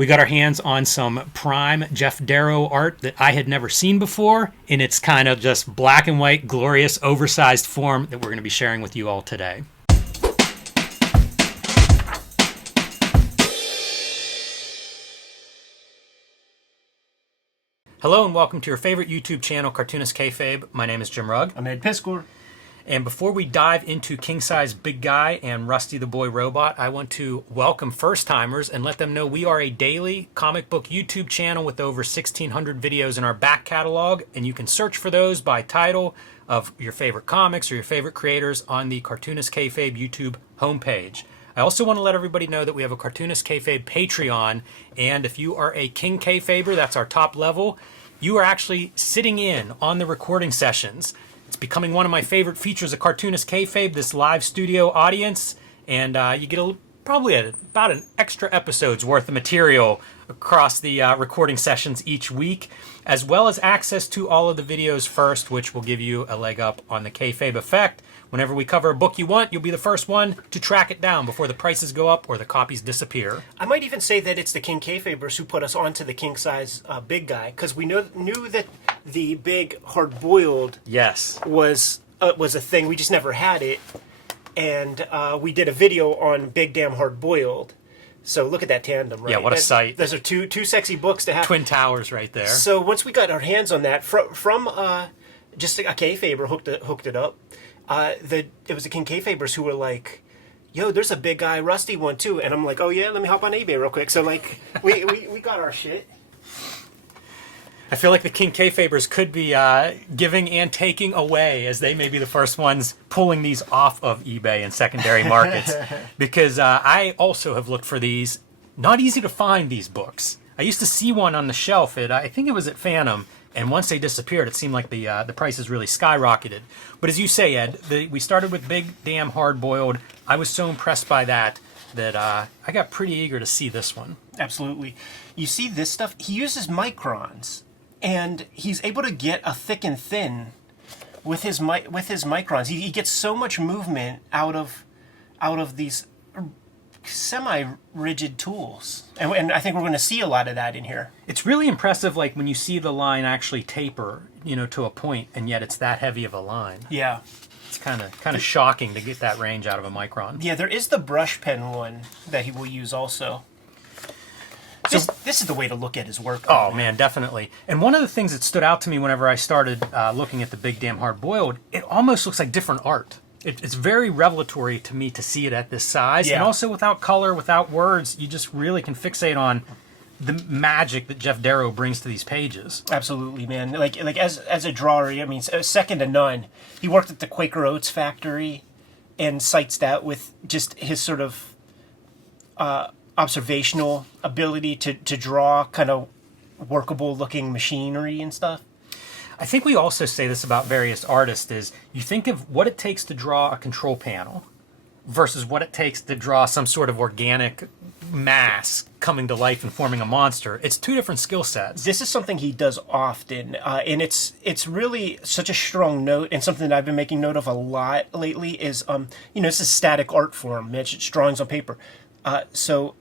We got our hands on some prime Geof Darrow art that I had never seen before in its kind of just black and white, glorious, oversized form that we're going to be sharing with you all today. Hello and welcome to your favorite YouTube channel, Cartoonist Kayfabe. My name is Jim Rugg. I'm Ed Piskor. And before we dive into King Size Big Guy and Rusty the Boy Robot, I want to welcome first-timers and let them know we are a daily comic book YouTube channel with over 1,600 videos in our back catalog, and you can search for those by title of your favorite comics or your favorite creators on the Cartoonist Kayfabe YouTube homepage. I also want to let everybody know that we have a Cartoonist Kayfabe Patreon, and if you are a King Kayfaber, that's our top level, you are actually sitting in on the recording sessions. It's becoming one of my favorite features of Cartoonist Kayfabe, this live studio audience, and you get probably about an extra episode's worth of material across the recording sessions each week, as well as access to all of the videos first, which will give you a leg up on the Kayfabe effect. Whenever we cover a book you want, you'll be the first one to track it down before the prices go up or the copies disappear. I might even say that it's the King Kayfabers who put us onto the King Size Big Guy, because we knew that the big hard-boiled was a thing. We just never had it, and we did a video on Big Damn Hard-Boiled. So look at that tandem, right? Yeah, what a sight. Those are two sexy books to have. Twin towers right there. So once we got our hands on that, from just a Kayfaber hooked it up, it was the King Kayfabers who were like, yo, there's a Big Guy Rusty one too. And I'm like, oh yeah, let me hop on eBay real quick. So like, we got our shit. I feel like the King Kayfabers could be giving and taking away, as they may be the first ones pulling these off of eBay and secondary markets. Because I also have looked for these. Not easy to find these books. I used to see one on the shelf I think it was at Phantom, and once they disappeared, it seemed like the prices really skyrocketed. But as you say, Ed, we started with Big Damn Hard Boiled. I was so impressed by that I got pretty eager to see this one. Absolutely. You see this stuff? He uses microns. And he's able to get a thick and thin with his microns. He gets so much movement out of these semi-rigid tools, and I think we're going to see a lot of that in here. It's really impressive, like when you see the line actually taper, to a point, and yet it's that heavy of a line. Yeah, it's kind of shocking to get that range out of a micron. Yeah, there is the brush pen one that he will use also. This is the way to look at his work. Oh, man, definitely. And one of the things that stood out to me whenever I started looking at the Big Damn Hard Boiled, it almost looks like different art. It's very revelatory to me to see it at this size. Yeah. And also without color, without words, you just really can fixate on the magic that Geof Darrow brings to these pages. Absolutely, man. Like as a drawer, I mean, second to none. He worked at the Quaker Oats factory and cites that with just his sort of observational ability to draw kind of workable looking machinery and stuff. I think we also say this about various artists is you think of what it takes to draw a control panel versus what it takes to draw some sort of organic mass coming to life and forming a monster. It's two different skill sets. This is something he does often, and it's really such a strong note, and something that I've been making note of a lot lately is, it's a static art form. It's drawings on paper. So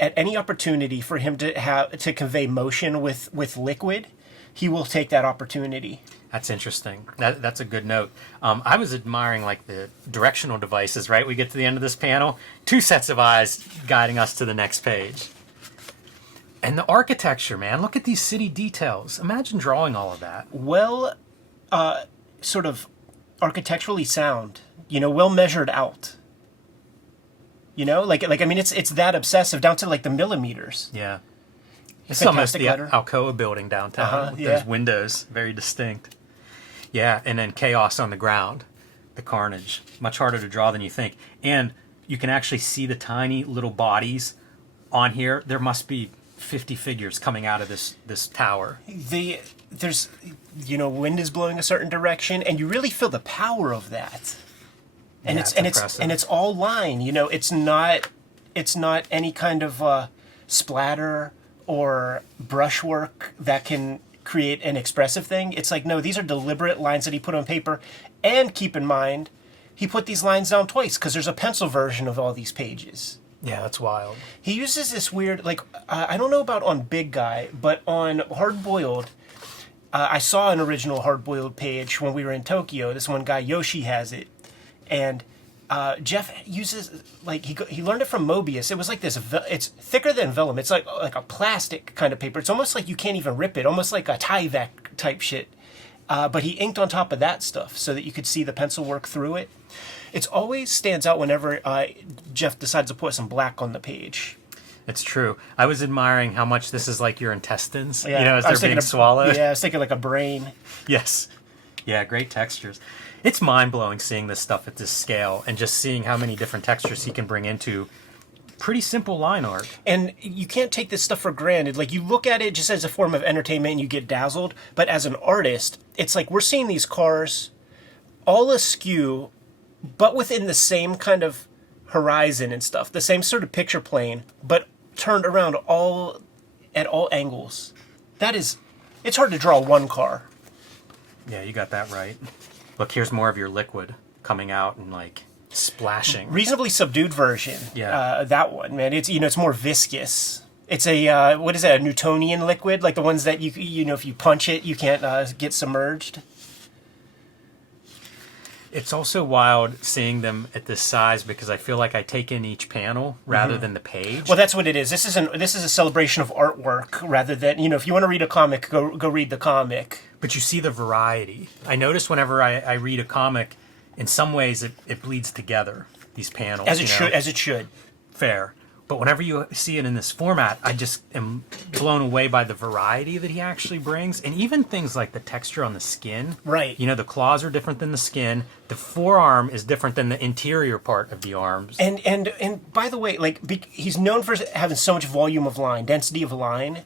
at any opportunity for him to convey motion with liquid, he will take that opportunity. That's interesting. That's a good note. I was admiring like the directional devices, right? We get to the end of this panel, two sets of eyes guiding us to the next page. And the architecture, man, look at these city details. Imagine drawing all of that. Well, sort of architecturally sound, well measured out. I mean, it's that obsessive down to like the millimeters. Yeah. It's almost the Alcoa building downtown with those windows, very distinct. Yeah, and then chaos on the ground, the carnage. Much harder to draw than you think. And you can actually see the tiny little bodies on here. There must be 50 figures coming out of this tower. There's wind is blowing a certain direction, and you really feel the power of that. And it's all line. It's not any kind of splatter or brushwork that can create an expressive thing. It's like, no, these are deliberate lines that he put on paper. And keep in mind, he put these lines down twice because there's a pencil version of all these pages. Yeah, that's wild. He uses this weird, like, I don't know about on Big Guy, but on Hard Boiled, I saw an original Hard Boiled page when we were in Tokyo. This one guy, Yoshi, has it. And Geof uses, like, he learned it from Mobius. It was like this, it's thicker than vellum. It's like a plastic kind of paper. It's almost like you can't even rip it, almost like a Tyvek type shit. But he inked on top of that stuff so that you could see the pencil work through it. It always stands out whenever Geof decides to put some black on the page. It's true. I was admiring how much this is like your intestines, Yeah, as they're being swallowed. Yeah, I was thinking like a brain. Yes. Yeah, great textures. It's mind-blowing seeing this stuff at this scale and just seeing how many different textures he can bring into pretty simple line art. And you can't take this stuff for granted. Like, you look at it just as a form of entertainment and you get dazzled, but as an artist, it's like we're seeing these cars all askew, but within the same kind of horizon and stuff, the same sort of picture plane, but turned around at all angles. It's hard to draw one car. Yeah, you got that right. Look, here's more of your liquid coming out and like splashing. Reasonably subdued version. Yeah. That one, man. It's more viscous. It's a what is that? A Newtonian liquid, like the ones that you know if you punch it, you can't get submerged. It's also wild seeing them at this size because I feel like I take in each panel rather than the page. Well, that's what it is. This is a celebration of artwork rather than, if you want to read a comic, go read the comic. But you see the variety. I notice whenever I read a comic, in some ways it bleeds together, these panels. As it should. Fair. But whenever you see it in this format, I just am blown away by the variety that he actually brings. And even things like the texture on the skin. Right. The claws are different than the skin. The forearm is different than the interior part of the arms. And by the way, like, he's known for having so much volume of line, density of line.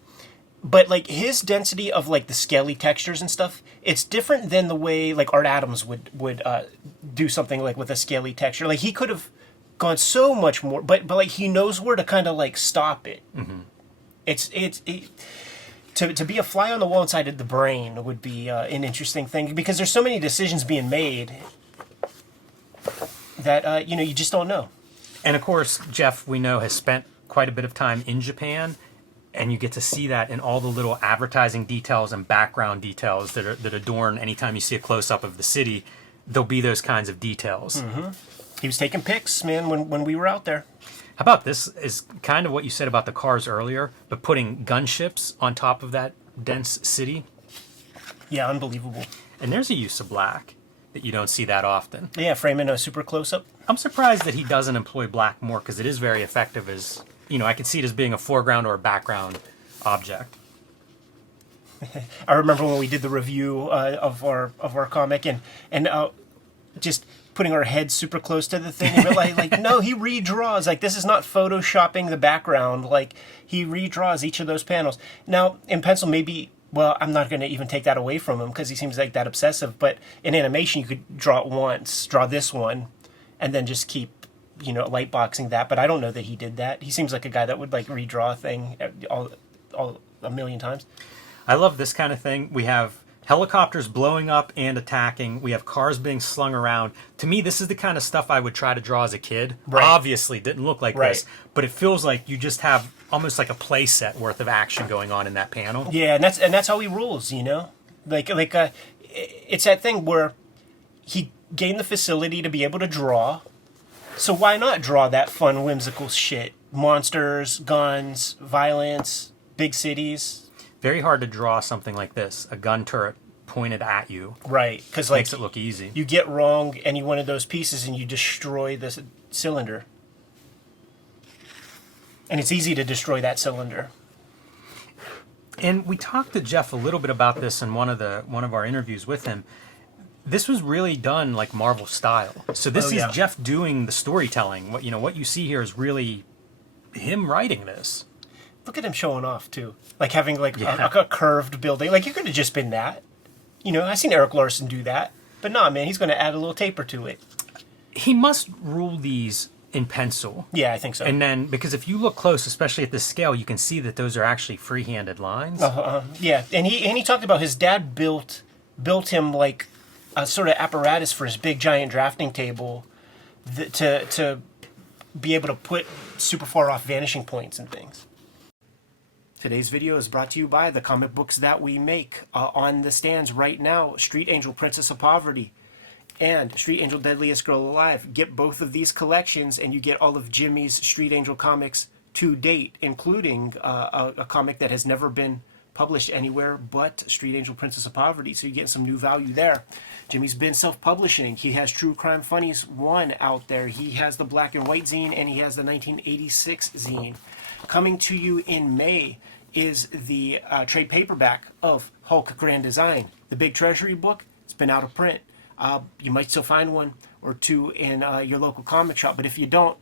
But, like, his density of, like, the scaly textures and stuff, it's different than the way, like, Art Adams would do something, like, with a scaly texture. Like, he could have gone so much more, but like he knows where to kind of like stop it. Mm-hmm. To be a fly on the wall inside of the brain would be an interesting thing because there's so many decisions being made that you just don't know. And of course, Geof, we know, has spent quite a bit of time in Japan, and you get to see that in all the little advertising details and background details that adorn anytime you see a close up of the city. There'll be those kinds of details. Mm-hmm. He was taking pics, man, when we were out there. How about this is kind of what you said about the cars earlier, but putting gunships on top of that dense city. Yeah, unbelievable. And there's a use of black that you don't see that often. Yeah, framing a super close-up. I'm surprised that he doesn't employ black more because it is very effective as, I could see it as being a foreground or a background object. I remember when we did the review of our comic and just putting our heads super close to the thing and realize, like, no, he redraws. Like, this is not photoshopping the background. Like, he redraws each of those panels. Now, in pencil, maybe, well, I'm not going to even take that away from him because he seems like that obsessive. But in animation, you could draw it once, draw this one, and then just keep, light boxing that. But I don't know that he did that. He seems like a guy that would, like, redraw a thing all a million times. I love this kind of thing. We have helicopters blowing up and attacking. We have cars being slung around. To me, this is the kind of stuff I would try to draw as a kid. Right. Obviously, it didn't look like right. this, but it feels like you just have almost like a play set worth of action going on in that panel. Yeah, and that's how he rules, Like it's that thing where he gained the facility to be able to draw. So why not draw that fun, whimsical shit? Monsters, guns, violence, big cities. Very hard to draw something like this, a gun turret pointed at you. Right, because like makes it look easy. You get wrong any one of those pieces and you destroy the cylinder. And it's easy to destroy that cylinder. And we talked to Geof a little bit about this in one of our interviews with him. This was really done like Marvel style. So this is Geof doing the storytelling. What you see here is really him writing this. Look at him showing off too, like having a curved building. Like, you could have just been that. I've seen Eric Larson do that, but nah, man, he's going to add a little taper to it. He must rule these in pencil. Yeah, I think so. And then, because if you look close, especially at this scale, you can see that those are actually free-handed lines. Yeah, and he talked about his dad built him like a sort of apparatus for his big giant drafting table to be able to put super far off vanishing points and things. Today's video is brought to you by the comic books that we make. On the stands right now, Street Angel, Princess of Poverty, and Street Angel, Deadliest Girl Alive. Get both of these collections and you get all of Jimmy's Street Angel comics to date, including a comic that has never been published anywhere but Street Angel, Princess of Poverty, so you get some new value there. Jimmy's been self-publishing. He has True Crime Funnies 1 out there. He has the Black and White zine, and he has the 1986 zine. Coming to you in May is the trade paperback of Hulk Grand Design. The Big Treasury book, it's been out of print. You might still find one or two in your local comic shop, but if you don't,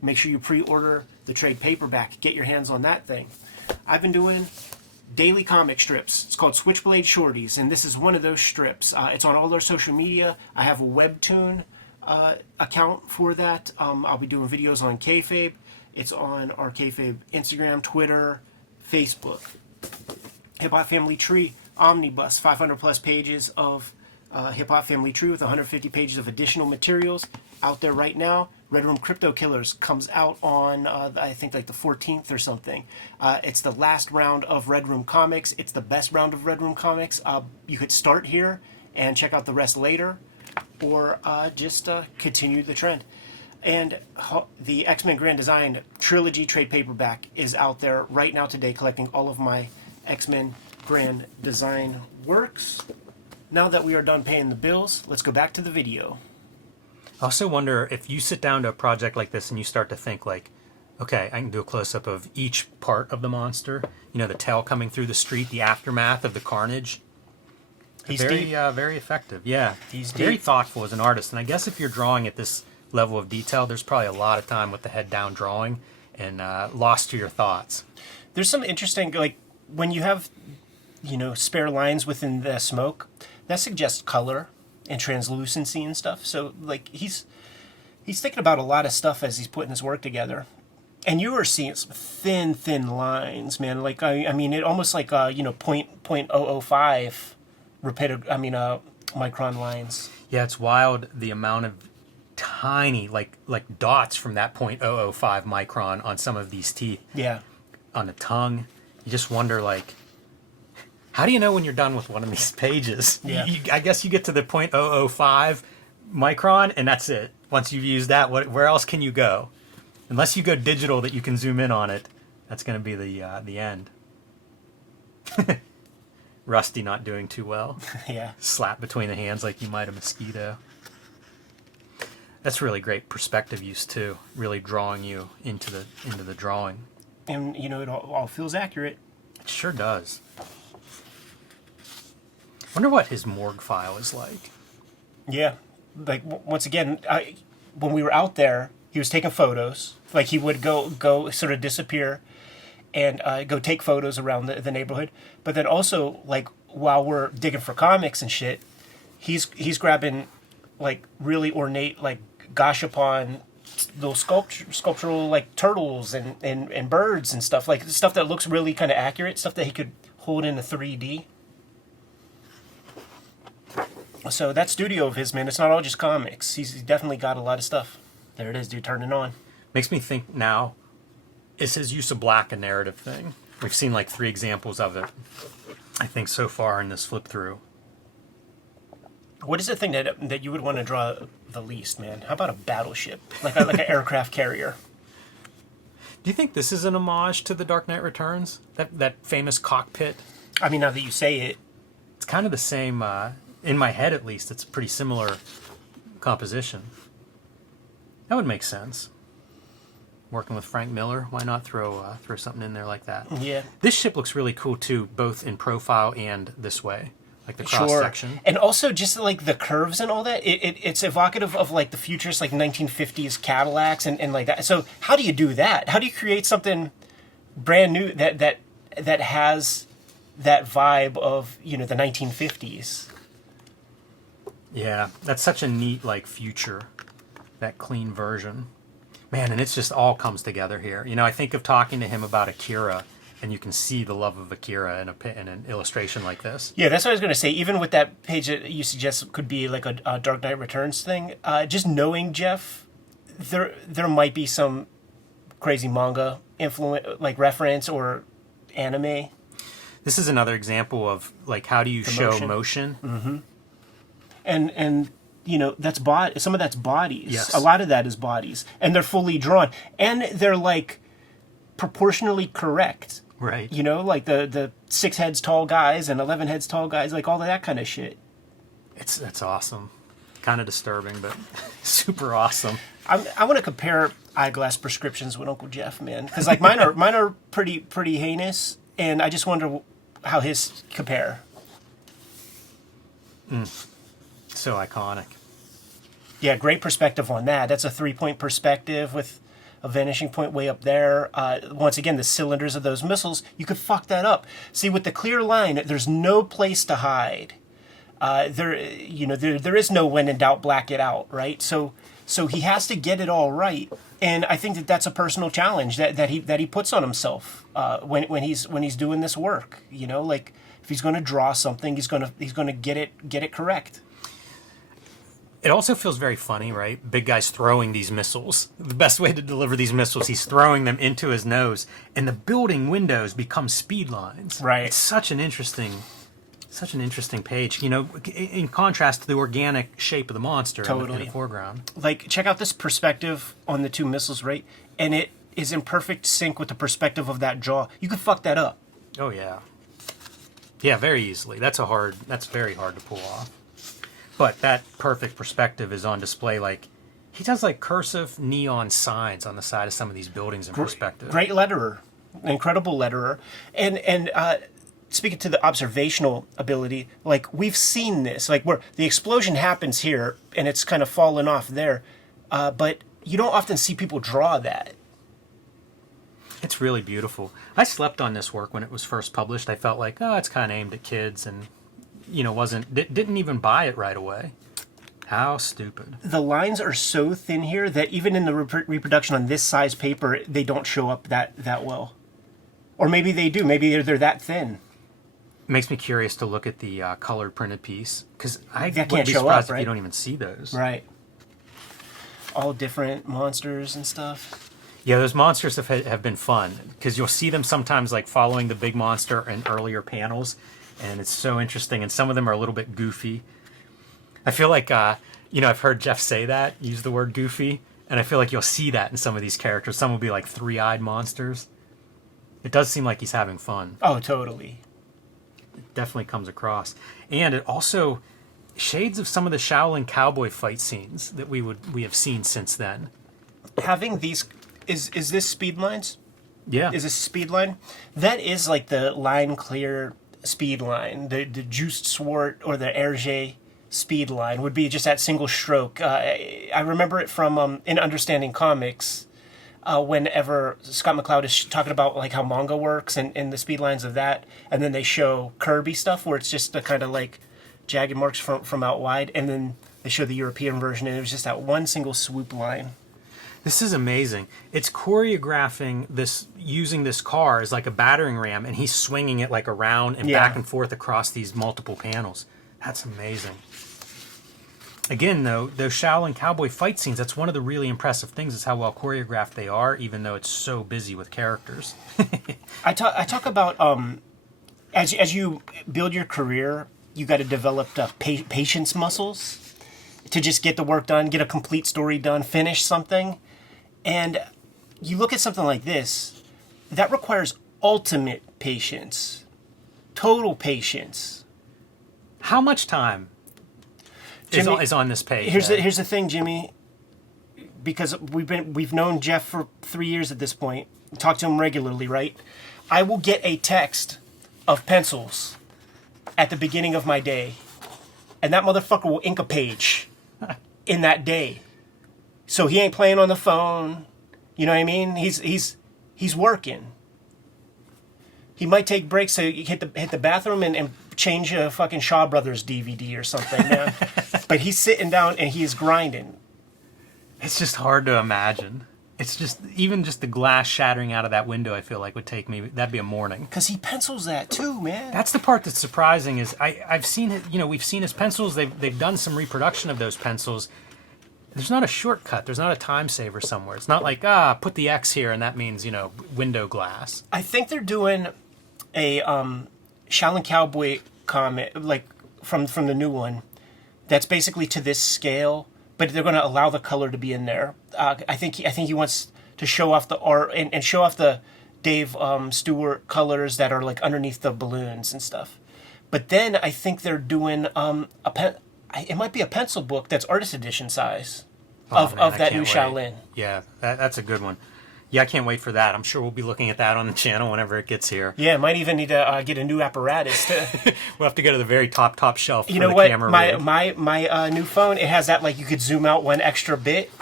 make sure you pre-order the trade paperback. Get your hands on that thing. I've been doing daily comic strips. It's called Switchblade Shorties, and this is one of those strips. It's on all our social media. I have a Webtoon account for that. I'll be doing videos on Kayfabe. It's on our Kayfabe Instagram, Twitter, Facebook. Hip Hop Family Tree Omnibus, 500 plus pages of Hip Hop Family Tree with 150 pages of additional materials out there right now. Red Room Crypto Killers comes out on, I think, like the 14th or something. It's the last round of Red Room Comics. It's the best round of Red Room Comics. You could start here and check out the rest later, or just continue the trend. And the X-Men Grand Design Trilogy trade paperback is out there right now today, collecting all of my X-Men Grand Design works. Now that we are done paying the bills, let's go back to the video. I also wonder if you sit down to a project like this and you start to think like, okay, I can do a close-up of each part of the monster. You know, the tail coming through the street, the aftermath of the carnage. He's very, deep. Very effective. Yeah, He's very deep. thoughtful as an artist. And I guess if you're drawing at this level of detail, there's probably a lot of time with the head down drawing and lost to your thoughts. There's some interesting, like, when you have, you know, spare lines within the smoke, that suggests color and translucency and stuff. So, like, he's thinking about a lot of stuff as he's putting his work together. And you are seeing some thin lines, man. Like, I mean, it almost like, you know, 0.005 micron lines. Yeah, it's wild the amount of tiny, like dots from that 0.005 micron on some of these teeth. Yeah. On the tongue. You just wonder, like, how do you know when you're done with one of these pages? Yeah. I guess you get to the 0.005 micron, and that's it. Once you've used that, where else can you go? Unless you go digital that you can zoom in on it, that's going to be the end. Rusty not doing too well. Yeah. Slap between the hands like you might a mosquito. That's really great perspective use too. Really drawing you into the drawing. And, you know, it all feels accurate. It sure does. Wonder what his morgue file is like. Yeah. Like, once again, when we were out there, he was taking photos. Like, he would go sort of disappear and go take photos around the neighborhood. But then also, like, while we're digging for comics and shit, he's grabbing, like, really ornate, like, gashapon little sculptural, like, turtles and birds and stuff. Like, stuff that looks really kind of accurate. Stuff that he could hold into 3D. So that studio of his, man, it's not all just comics. He's definitely got a lot of stuff. There it is, dude, turning on. Makes me think now, is his use of black a narrative thing? We've seen like 3 examples of it, I think, so far in this flip through. What is the thing that you would want to draw the least, man? How about a battleship? Like an aircraft carrier? Do you think this is an homage to The Dark Knight Returns? That famous cockpit? I mean, now that you say it. It's kind of the same, in my head at least, it's a pretty similar composition. That would make sense. Working with Frank Miller, why not throw something in there like that? Yeah. This ship looks really cool too, both in profile and this way, like the cross section. And also just like the curves and all that. It's evocative of like the futurist, like 1950s Cadillacs and like that. So how do you do that? How do you create something brand new that has that vibe of, you know, the 1950s? Yeah, that's such a neat like future, that clean version. Man, and it's just all comes together here. You know, I think of talking to him about Akira, and you can see the love of Akira in an illustration like this. Yeah, that's what I was going to say. Even with that page that you suggest could be like a Dark Knight Returns thing, just knowing Geof, there might be some crazy manga influence, like reference or anime. This is another example of like how do you show motion? Mm-hmm. And you know, some of that's bodies. Yes. A lot of that is bodies, and they're fully drawn, and they're like proportionally correct. Right. You know, like the 6 heads tall guys and 11 heads tall guys, like all of that kind of shit. That's awesome. Kind of disturbing, but super awesome. I want to compare eyeglass prescriptions with Uncle Geof, man, because like mine are pretty heinous, and I just wonder how his compare. So iconic. Yeah, great perspective on that. That's a 3-point perspective with a vanishing point way up there. Once again, the cylinders of those missiles, you could fuck that up. See, with the clear line, there's no place to hide. There is no when in doubt, black it out, right? So he has to get it all right, and I think that's a personal challenge that he puts on himself when he's doing this work. You know, like if he's going to draw something, he's going to get it correct. It also feels very funny, right? Big guy's throwing these missiles. The best way to deliver these missiles, he's throwing them into his nose, and the building windows become speed lines. Right. It's such an interesting page. You know, in contrast to the organic shape of the monster in the foreground. Like, check out this perspective on the 2 missiles, right? And it is in perfect sync with the perspective of that jaw. You could fuck that up. Oh yeah. Yeah, very easily. That's very hard to pull off. But that perfect perspective is on display. Like, he does like cursive neon signs on the side of some of these buildings in perspective. Great letterer, incredible letterer, and speaking to the observational ability, like we've seen this, like where the explosion happens here and it's kind of fallen off there, but you don't often see people draw that. It's really beautiful. I slept on this work when it was first published. I felt like, oh, it's kind of aimed at kids, and you know, didn't even buy it right away. How stupid. The lines are so thin here that even in the reproduction on this size paper, they don't show up that well. Or maybe they do. Maybe they're that thin. It makes me curious to look at the colored printed piece, because I can't wouldn't be show surprised up, right? if you don't even see those. Right. All different monsters and stuff. Yeah, those monsters have been fun, because you'll see them sometimes like following the big monster in earlier panels, and it's so interesting, and some of them are a little bit goofy. I feel like, I've heard Geof say that, use the word goofy, and I feel like you'll see that in some of these characters. Some will be like 3-eyed monsters. It does seem like he's having fun. Oh, totally. It definitely comes across. And it also shades of some of the Shaolin cowboy fight scenes that we have seen since then. Having these, is this speed lines? Yeah. Is this speed line? That is like the line clear speed line. The Juiced Swart or the Hergé speed line would be just that single stroke. I remember it from in Understanding Comics, whenever Scott McCloud is talking about like how manga works and the speed lines of that, and then they show Kirby stuff where it's just the kind of like jagged marks from out wide, and then they show the European version and it was just that one single swoop line. This is amazing. It's choreographing this, using this car as like a battering ram, and he's swinging it like around and back and forth across these multiple panels. That's amazing. Again, though, those Shaolin cowboy fight scenes, that's one of the really impressive things is how well choreographed they are, even though it's so busy with characters. I talk about, as you build your career, you got to develop the patience muscles to just get the work done, get a complete story done, finish something. And you look at something like this, that requires ultimate patience, total patience. How much time is on this page? Here's the thing, Jimmy, because we've known Geof for 3 years at this point. We talk to him regularly, right? I will get a text of pencils at the beginning of my day, and that motherfucker will ink a page in that day. So he ain't playing on the phone. You know what I mean? He's working. He might take breaks to hit the bathroom and change a fucking Shaw Brothers DVD or something, man. But he's sitting down and he is grinding. It's just hard to imagine. It's just, even just the glass shattering out of that window, I feel like would take me, that'd be a morning. Because he pencils that too, man. That's the part that's surprising is I've seen it, we've seen his pencils, they've done some reproduction of those pencils. There's not a shortcut. There's not a time saver somewhere. It's not like, put the X here and that means, window glass. I think they're doing a Shaolin Cowboy comic, like from the new one, that's basically to this scale, but they're going to allow the color to be in there. I think he wants to show off the art and show off the Dave Stewart colors that are like underneath the balloons and stuff. But then I think they're doing it might be a pencil book that's artist edition size of that new Shaolin. Yeah, that's a good one. Yeah, I can't wait for that. I'm sure we'll be looking at that on the channel whenever it gets here. Yeah, might even need to get a new apparatus. We'll have to go to the very top shelf. You know what? My new phone, it has that, like, you could zoom out one extra bit,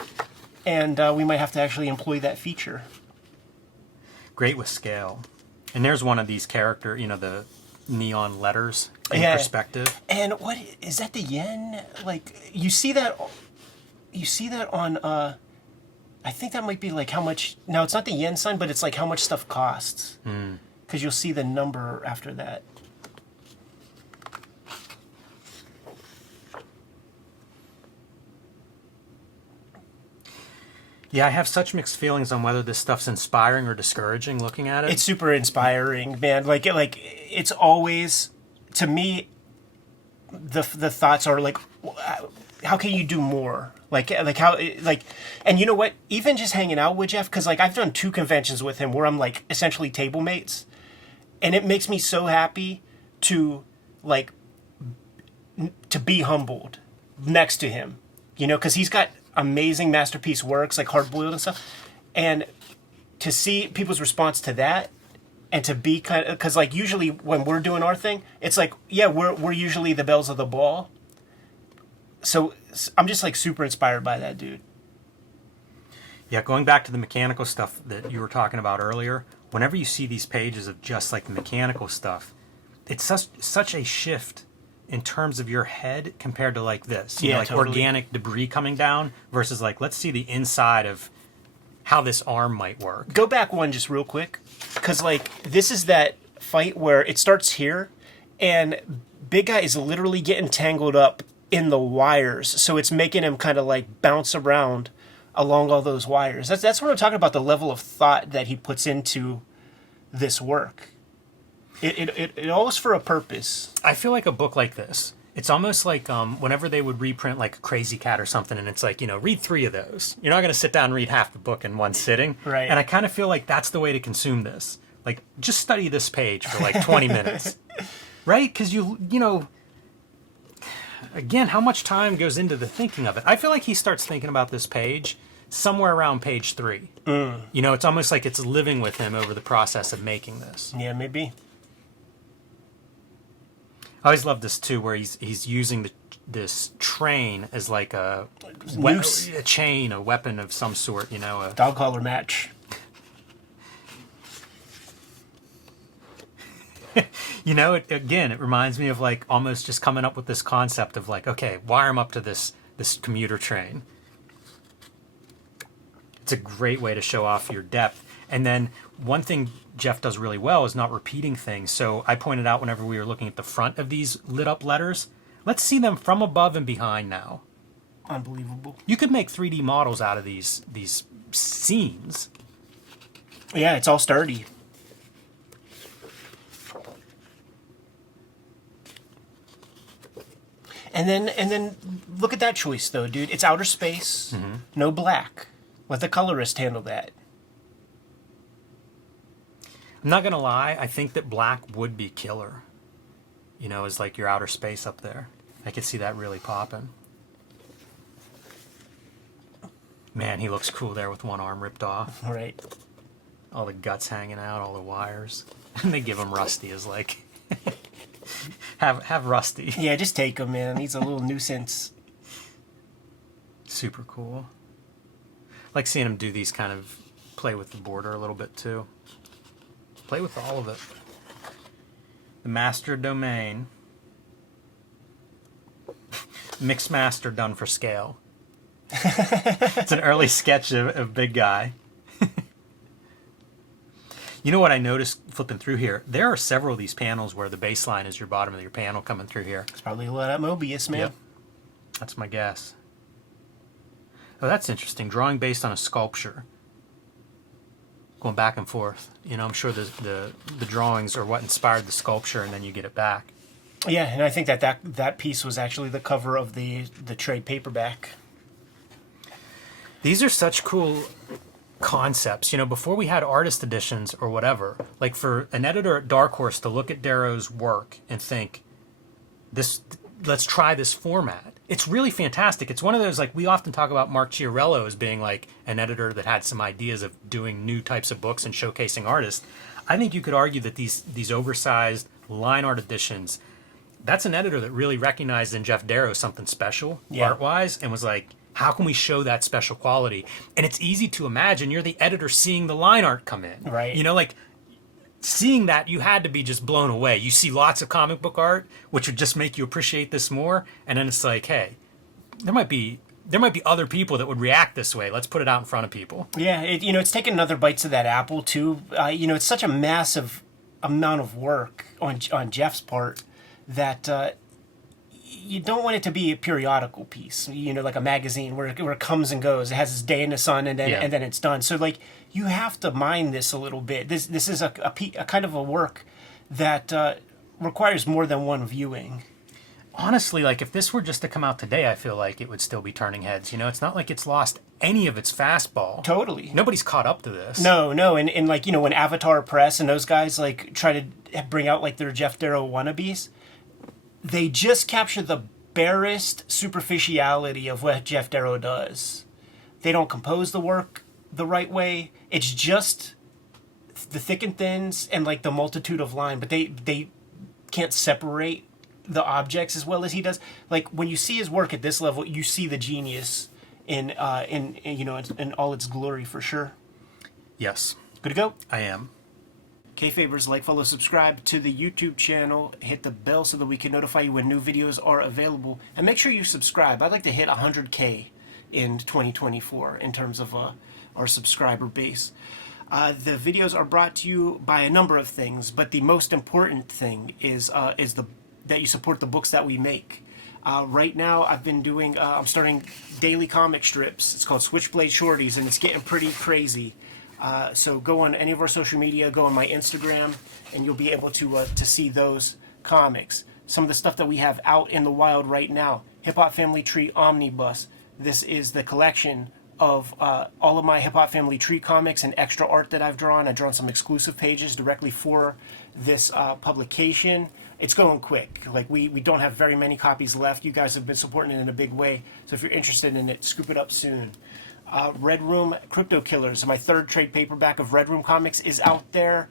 and we might have to actually employ that feature. Great with scale. And there's one of these character, the neon letters in perspective. And what is that, the yen? Like, you see that on I think that might be like how much. No, it's not the yen sign, but it's like how much stuff costs. Because you'll see the number after that. Yeah, I have such mixed feelings on whether this stuff's inspiring or discouraging looking at it. It's super inspiring, man. Like it's always, to me, the thoughts are like, how can you do more? And you know what? Even just hanging out with Geof, because like I've done 2 conventions with him where I'm like essentially table mates, and it makes me so happy to be humbled next to him, because he's got amazing masterpiece works like Hard Boiled and stuff, and to see people's response to that, and to be kind of, because like usually when we're doing our thing, it's like, yeah, we're usually the bells of the ball. So I'm just like super inspired by that dude. Yeah, going back to the mechanical stuff that you were talking about earlier, whenever you see these pages of just like the mechanical stuff, it's such a shift in terms of your head compared to like this. You know, like totally. Organic debris coming down versus like, let's see the inside of how this arm might work. Go back one just real quick, because like this is that fight where it starts here and Big Guy is literally getting tangled up in the wires, so it's making him kind of like bounce around along all those wires. That's what I'm talking about, the level of thought that he puts into this work. It always for a purpose. I feel like a book like this, it's almost like whenever they would reprint like Crazy Cat or something, and it's like, read 3 of those. You're not going to sit down and read half the book in one sitting. Right. And I kind of feel like that's the way to consume this. Like, just study this page for like 20 minutes. Right? Because again, how much time goes into the thinking of it? I feel like he starts thinking about this page somewhere around page 3. It's almost like it's living with him over the process of making this. Yeah, maybe. I always love this too, where he's using this train as like a chain, a weapon of some sort. A dog collar match. It reminds me of like almost just coming up with this concept of like, okay, wire him up to this commuter train. It's a great way to show off your depth. And then one thing Geof does really well is not repeating things. So I pointed out whenever we were looking at the front of these lit up letters, let's see them from above and behind now. Unbelievable. You could make 3D models out of these scenes. Yeah, it's all sturdy. And then look at that choice though, dude. It's outer space, no black. Let the colorist handle that. I'm not gonna lie, I think that black would be killer. As like your outer space up there. I could see that really popping. Man, he looks cool there with one arm ripped off. Right. All the guts hanging out, all the wires. And they give him Rusty as like have Rusty. Yeah, just take him, man. He's a little nuisance. Super cool. Like seeing him do these kind of play with the border a little bit too. Play with all of it. The master domain. Mixed master done for scale. It's an early sketch of Big Guy. You know what I noticed flipping through here? There are several of these panels where the baseline is your bottom of your panel coming through here. It's probably a lot of Mobius, man. Yep. That's my guess. Oh, that's interesting. Drawing based on a sculpture. Going back and forth. You know, I'm sure the drawings are what inspired the sculpture, and then you get it back. Yeah, and I think that piece was actually the cover of the trade paperback. These are such cool concepts. You know, before we had artist editions or whatever, like for an editor at Dark Horse to look at Darrow's work and think, let's try this format. It's really fantastic. It's one of those, like, we often talk about Mark Chiarello as being like an editor that had some ideas of doing new types of books and showcasing artists. I think you could argue that these oversized line art editions, that's an editor that really recognized in Geof Darrow something special art-wise and was like, how can we show that special quality? And it's easy to imagine you're the editor seeing the line art come in. Right. You know, like, seeing that, you had to be just blown away. You see lots of comic book art, which would just make you appreciate this more. And then it's like, hey, there might be other people that would react this way. Let's put it out in front of people. Yeah, it's taken another bites of that apple too. It's such a massive amount of work on Geof's part that you don't want it to be a periodical piece, like a magazine where it comes and goes. It has its day in the sun and then it's done. So like you have to mind this a little bit. This is a kind of a work that requires more than one viewing. Honestly, like if this were just to come out today, I feel like it would still be turning heads. It's not like it's lost any of its fastball. Totally. Nobody's caught up to this. No, and like when Avatar Press and those guys like try to bring out like their Geof Darrow wannabes, they just capture the barest superficiality of what Geof Darrow does. They don't compose the work the right way. It's just the thick and thins and like the multitude of line, but they can't separate the objects as well as he does. Like when you see his work at this level, you see the genius in all its glory for sure. Yes. Good to go? I am. Kayfabers, like, follow, subscribe to the YouTube channel. Hit the bell so that we can notify you when new videos are available. And make sure you subscribe. I'd like to hit 100K in 2024 in terms of our subscriber base. The videos are brought to you by a number of things, but the most important thing is that you support the books that we make. Right now, I'm starting daily comic strips. It's called Switchblade Shorties, and it's getting pretty crazy. So go on any of our social media, go on my Instagram, and you'll be able to see those comics. Some of the stuff that we have out in the wild right now. Hip Hop Family Tree Omnibus. This is the collection of all of my Hip Hop Family Tree comics and extra art that I've drawn. I've drawn some exclusive pages directly for this publication. It's going quick. Like we don't have very many copies left. You guys have been supporting it in a big way. So if you're interested in it, scoop it up soon. Red Room Crypto Killers, my third trade paperback of Red Room comics, is out there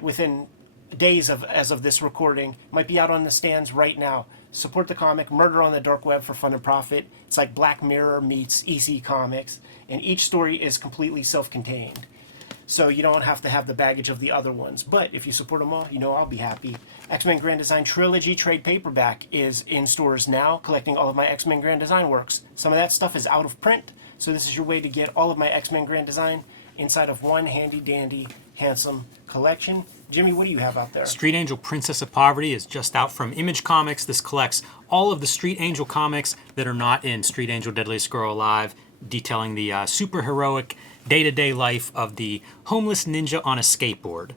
within days as of this recording. Might be out on the stands right now. Support the comic. Murder on the Dark Web for fun and profit. It's like Black Mirror meets EC Comics, and each story is completely self-contained. So you don't have to have the baggage of the other ones. But if you support them all, I'll be happy. X-Men Grand Design Trilogy trade paperback is in stores now, collecting all of my X-Men Grand Design works. Some of that stuff is out of print. So this is your way to get all of my X-Men Grand Design inside of one handy-dandy, handsome collection. Jimmy, what do you have out there? Street Angel Princess of Poverty is just out from Image Comics. This collects all of the Street Angel comics that are not in Street Angel Deadliest Girl Alive, detailing the super heroic day-to-day life of the homeless ninja on a skateboard.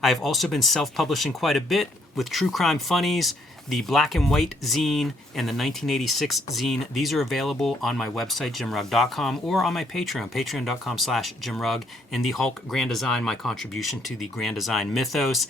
I've also been self-publishing quite a bit with True Crime Funnies, the Black and White zine, and the 1986 zine. These are available on my website, jimrugg.com, or on my Patreon, patreon.com/jimrugg. And the Hulk Grand Design, my contribution to the Grand Design mythos.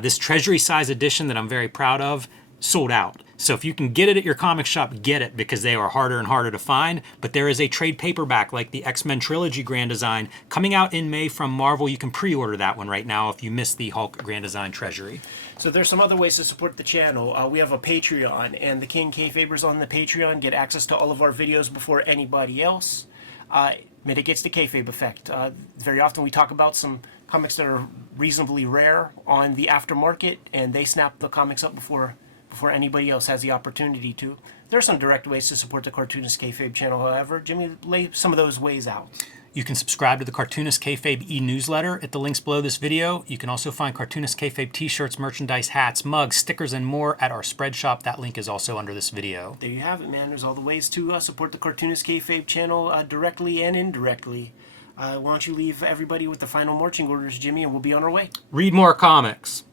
This treasury size edition that I'm very proud of, sold out. So if you can get it at your comic shop, get it, because they are harder and harder to find. But there is a trade paperback like the X-Men Trilogy Grand Design coming out in May from Marvel. You can pre-order that one right now if you missed the Hulk Grand Design Treasury. So there's some other ways to support the channel. We have a Patreon, and the King Kayfabers on the Patreon get access to all of our videos before anybody else. Mitigates the kayfabe effect. Very often we talk about some comics that are reasonably rare on the aftermarket, and they snap the comics up before anybody else has the opportunity to. There are some direct ways to support the Cartoonist Kayfabe channel, however. Jimmy, lay some of those ways out. You can subscribe to the Cartoonist Kayfabe e-newsletter at the links below this video. You can also find Cartoonist Kayfabe t-shirts, merchandise, hats, mugs, stickers, and more at our spread shop. That link is also under this video. There you have it, man. There's all the ways to support the Cartoonist Kayfabe channel directly and indirectly. Why don't you leave everybody with the final marching orders, Jimmy, and we'll be on our way. Read more comics.